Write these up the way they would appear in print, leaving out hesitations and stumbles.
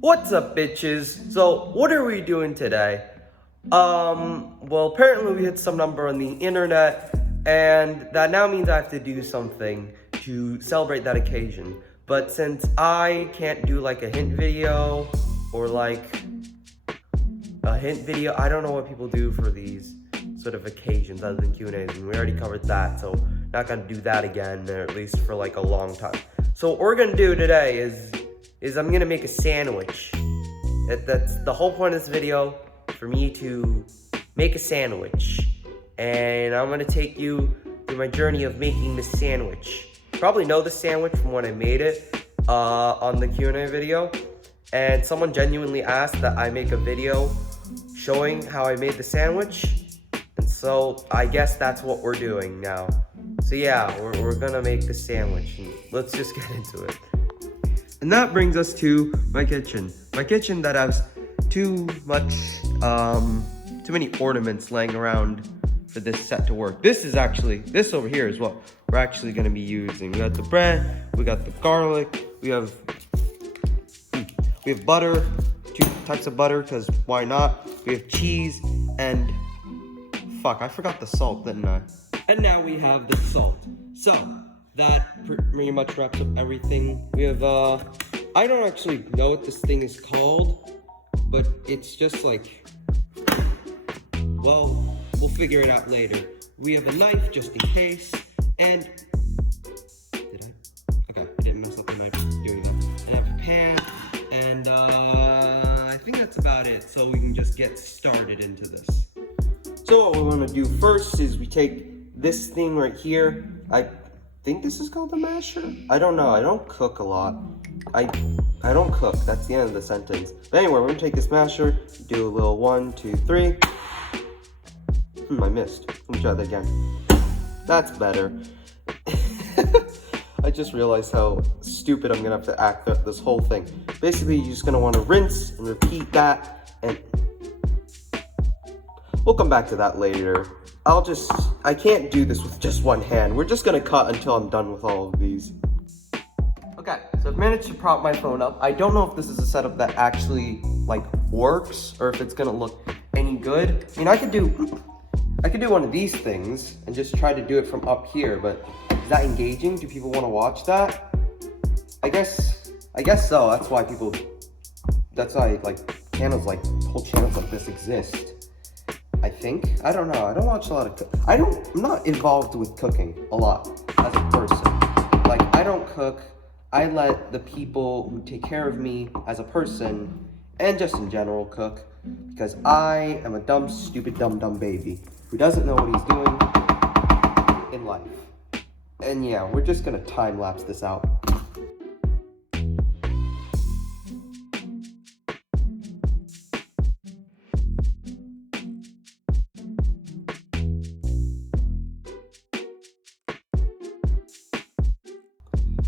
What's up, bitches? So, what are we doing today? Well, apparently we hit some number on the internet, and that now means I have to do something to celebrate that occasion. But since I can't do like a hint video, or like a hint video, I don't know what people do for these sort of occasions other than Q&As, and we already covered that, so not gonna do that again, or at least for like a long time. So what we're gonna do today is I'm gonna make a sandwich. That's the whole point of this video, for me to make a sandwich. And I'm gonna take you through my journey of making this sandwich. You probably know the sandwich from when I made it on the Q&A video. And someone genuinely asked that I make a video showing how I made the sandwich. And so I guess that's what we're doing now. So yeah, we're gonna make the sandwich. And let's just get into it. And that brings us to my kitchen. My kitchen that has too many ornaments laying around for this set to work. This over here is what we're actually gonna be using. We got the bread, we got the garlic, we have butter, 2 types of butter, because why not? We have cheese, and fuck, I forgot the salt, didn't I? And now we have the salt. So, that pretty much wraps up everything. We have, I don't actually know what this thing is called, but it's just like, well, we'll figure it out later. We have a knife, just in case, and, okay, I didn't mess up the knife doing that. And I have a pan, and, I think that's about it, so we can just get started into this. So what we want to do first is we take this thing right here. I think this is called a masher? I don't know, I don't cook a lot. I don't cook, that's the end of the sentence. But anyway, we're gonna take this masher, do a little 1, 2, 3. I missed. Let me try that again. That's better. I just realized how stupid I'm gonna have to act out this whole thing. Basically, you're just gonna wanna rinse and repeat that, and we'll come back to that later. I can't do this with just one hand. We're just gonna cut until I'm done with all of these. Okay, so I've managed to prop my phone up. I don't know if this is a setup that actually, like, works, or if it's gonna look any good. I mean, I could do one of these things and just try to do it from up here, but is that engaging? Do people wanna watch that? I guess so. That's why, like, channels, like, whole channels like this exist. I think. I don't know. I don't watch a lot of I'm not involved with cooking a lot as a person. Like, I don't cook. I let the people who take care of me as a person, and just in general, cook. Because I am a dumb, stupid, dumb baby who doesn't know what he's doing in life. And yeah, we're just gonna time-lapse this out.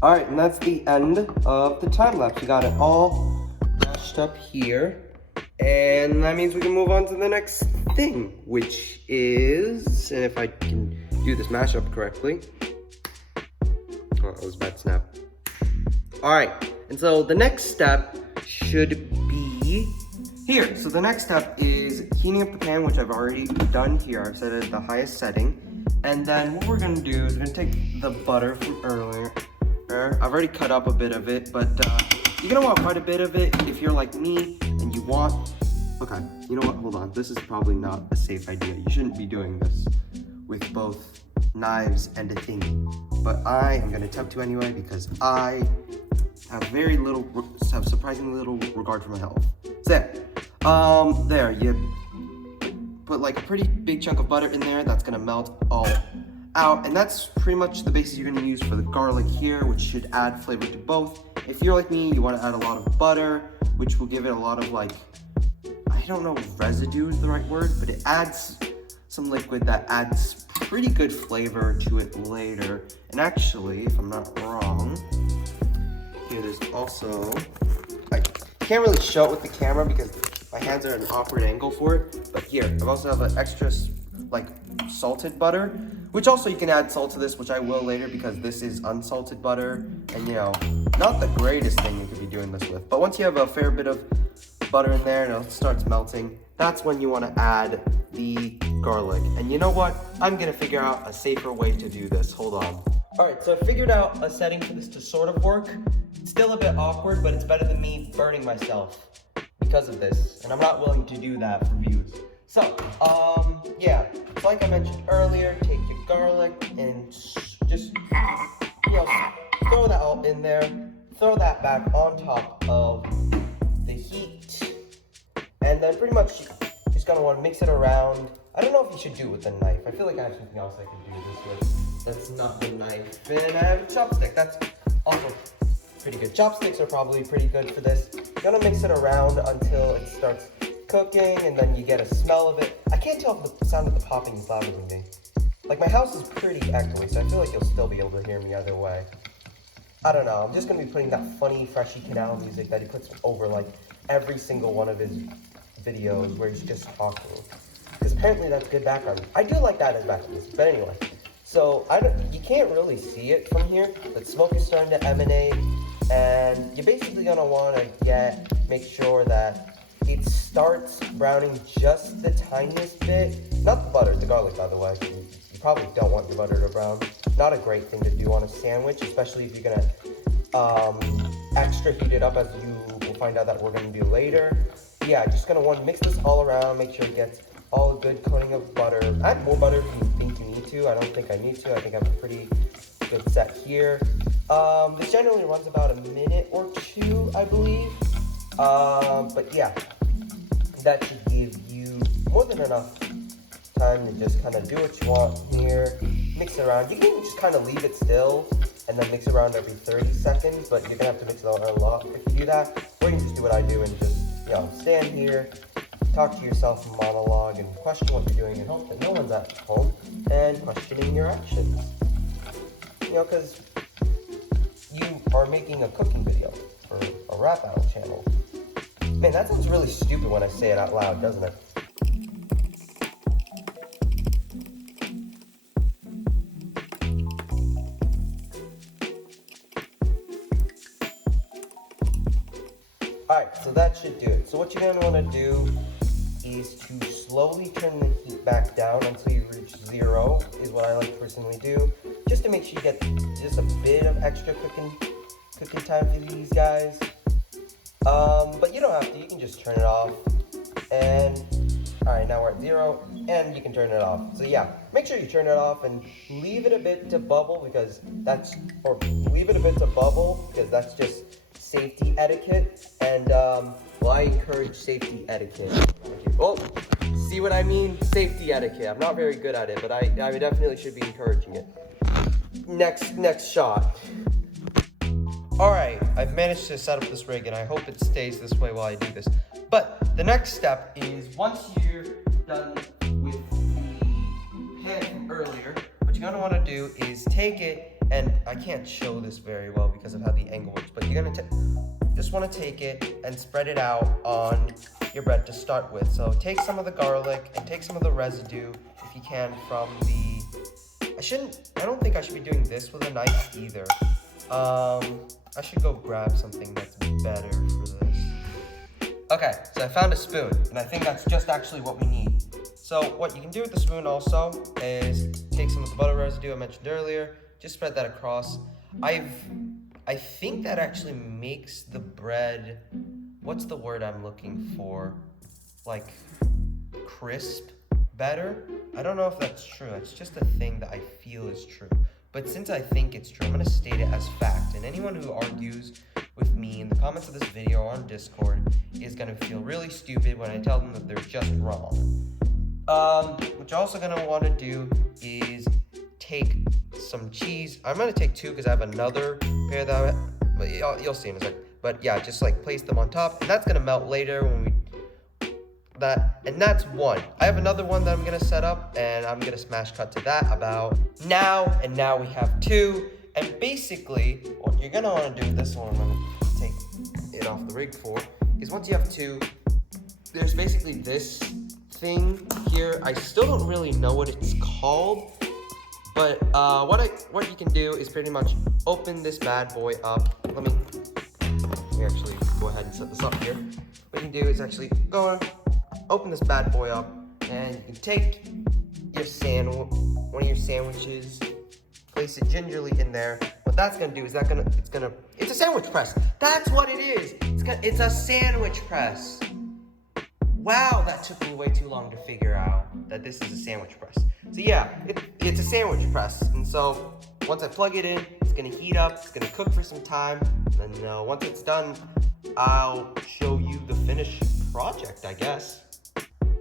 Alright, and that's the end of the time lapse. We got it all mashed up here. And that means we can move on to the next thing, which is, and if I can do this mashup correctly. Oh, that was a bad snap. Alright, and so the next step should be here. So the next step is heating up the pan, which I've already done here. I've set it at the highest setting. And then what we're gonna do is we're gonna take the butter from earlier. I've already cut up a bit of it, but you're gonna want quite a bit of it if you're like me and you want. Okay, you know what? Hold on. This is probably not a safe idea. You shouldn't be doing this with both knives and a thingy. But I am gonna attempt to anyway because I have surprisingly little regard for my health. So there, you put like a pretty big chunk of butter in there. That's gonna melt all out, and that's pretty much the basis you're going to use for the garlic here, which should add flavor to both. If you're like me, you want to add a lot of butter, which will give it a lot of, like, I don't know if residue is the right word, but it adds some liquid that adds pretty good flavor to it later. And actually, if I'm not wrong, here there's also, I can't really show it with the camera because my hands are at an awkward angle for it, but here, I also have an extra, like, salted butter, which also you can add salt to this, which I will later because this is unsalted butter, and you know, not the greatest thing you could be doing this with, but once you have a fair bit of butter in there and it starts melting, that's when you want to add the garlic. And you know what? I'm gonna figure out a safer way to do this. Hold on. Alright, so I figured out a setting for this to sort of work. It's still a bit awkward, but it's better than me burning myself because of this. And I'm not willing to do that for views. So, yeah, like I mentioned earlier, take your garlic and just, you know, throw that all in there. Throw that back on top of the heat. And then pretty much you're just gonna want to mix it around. I don't know if you should do it with a knife. I feel like I have something else I can do this with. That's not the knife. And I have a chopstick. That's also pretty good. Chopsticks are probably pretty good for this. You're gonna mix it around until it starts cooking, and then you get a smell of it. I can't tell if the sound of the popping is louder than me. Like, my house is pretty echoey, so I feel like you'll still be able to hear me either way. I don't know. I'm just gonna be putting that funny, freshy kanal music that he puts over like every single one of his videos where he's just talking. Because apparently that's good background. I do like that as background music, but anyway. So you can't really see it from here, but smoke is starting to emanate, and you're basically gonna want to make sure that it starts browning just the tiniest bit. Not the butter, the garlic, by the way. You probably don't want your butter to brown. Not a great thing to do on a sandwich, especially if you're gonna extra heat it up, as you will find out that we're gonna do later. Yeah, just gonna want to mix this all around, make sure it gets all a good coating of butter. Add more butter if you think you need to. I don't think I need to. I think I have a pretty good set here. This generally runs about a minute or two, I believe. But yeah, that should give you more than enough time to just kind of do what you want here. Mix it around. You can just kind of leave it still and then mix it around every 30 seconds, but you're gonna have to mix it around a lot if you do that. Or you can just do what I do and just, you know, stand here, talk to yourself in monologue, and question what you're doing and hope that no one's at home and questioning your actions. You know, because you are making a cooking video for a rap battle channel. Man, that sounds really stupid when I say it out loud, doesn't it? Alright, so that should do it. So what you're going to want to do is to slowly turn the heat back down until you reach 0, is what I like to personally do, just to make sure you get just a bit of extra cooking time for these guys. But you don't have to, you can just turn it off. And alright, now we're at 0, and you can turn it off. So yeah, make sure you turn it off and leave it a bit to bubble, because that's just safety etiquette. And well, I encourage safety etiquette. Oh, see what I mean? Safety etiquette. I'm not very good at it, but I definitely should be encouraging it. Next shot. Alright, I've managed to set up this rig, and I hope it stays this way while I do this. But the next step is, once you're done with the pan from earlier, what you're gonna want to do is take it, and I can't show this very well because of how the angle works, but you're gonna just want to take it and spread it out on your bread to start with. So take some of the garlic and take some of the residue, if you can, from the... I don't think I should be doing this with a knife either. I should go grab something that's better for this. Okay, so I found a spoon, and I think that's just actually what we need. So what you can do with the spoon also is take some of the butter residue I mentioned earlier, just spread that across. I think that actually makes the bread, what's the word I'm looking for? Like, crisp better? I don't know if that's true. It's just a thing that I feel is true. But since I think it's true, I'm going to state it as fact. And anyone who argues with me in the comments of this video or on Discord is going to feel really stupid when I tell them that they're just wrong. What you're also going to want to do is take some cheese. I'm going to take 2 because I have another pair that you'll see in a sec. But yeah, just like place them on top. And that's going to melt later when we... And that's 1. I have another one that I'm gonna set up, and I'm gonna smash cut to that about now. And now we have 2. And basically, what you're gonna want to do with this one, I'm gonna take it off the rig for, is once you have 2, there's basically this thing here. I still don't really know what it's called, but what you can do is pretty much open this bad boy up. Let me this up here. What you can do is actually go open this bad boy up, and you can take your one of your sandwiches, place it gingerly in there. What that's gonna do is it's a sandwich press. That's what it is. It's a sandwich press. Wow, that took me way too long to figure out that this is a sandwich press. So yeah, it's a sandwich press. And so once I plug it in, it's gonna heat up, it's gonna cook for some time. And once it's done, I'll show you the finished project, I guess.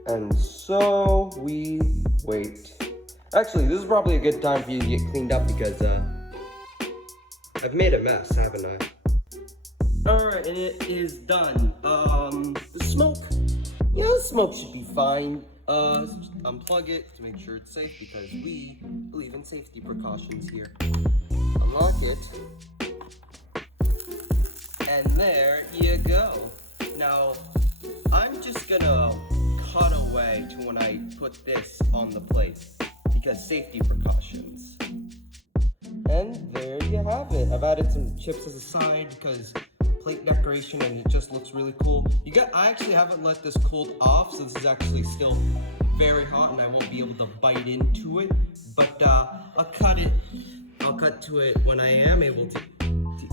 And so we wait. Actually, this is probably a good time for you to get cleaned up because I've made a mess, haven't I? Alright, and it is done. The smoke. Yeah, the smoke should be fine. Just unplug it to make sure it's safe because we believe in safety precautions here. Unlock it. And there you go. Now, I'm just gonna cut away to when I put this on the plate because safety precautions. And there you have it. I've added some chips as a side because plate decoration and it just looks really cool. I actually haven't let this cool off, so this is actually still very hot and I won't be able to bite into it. But I'll cut to it when I am able to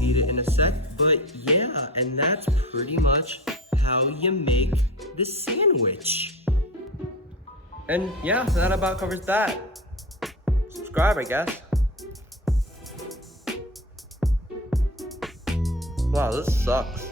eat it in a sec. But yeah, and that's pretty much how you make the sandwich. And yeah, so that about covers that. Subscribe, I guess. Wow, this sucks.